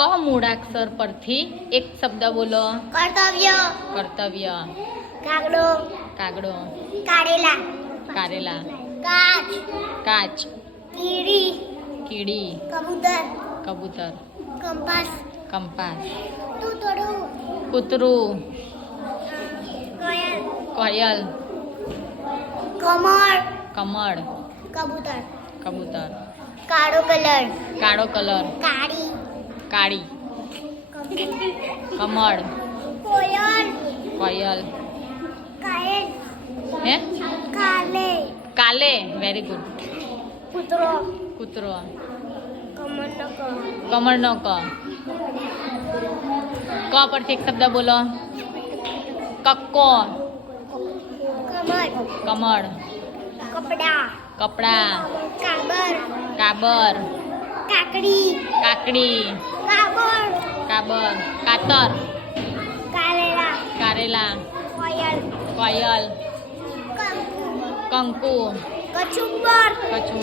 ક મૂળાક્ષર પરથી એક શબ્દ બોલો. કર્તવ્ય. કર્તવ્ય. કાગડો. કાગડો. કારેલા. કારેલા. કાચ. કાચ. કીડી. કીડી. કબૂતર. કબૂતર. કંપાસ. કંપાસ. તૂતરું. કૂતરું. કોયલ. કોયલ. કમળ. કમળ. કબૂતર. કબૂતર. કાળો કલર. કાળો કલર. કાળી. કાળી. કમળ. કોયલ. કોયલ. કાયલ. હે કાલે. કાલે. Very good. કૂતરો. કૂતરો. કમળનો ક. કમળનો ક. ક પરથી એક શબ્દ બોલો. કક્કો. કમળ. કમળ. કપડા. કપડા. કાબર. કાબર. કાકડી. કાકડી. કાબર. કાબર. કાતર. કારેલા. કારેલા. કોયલ. કોયલ. કંકુ. કંકુ. કચુંબર. કચું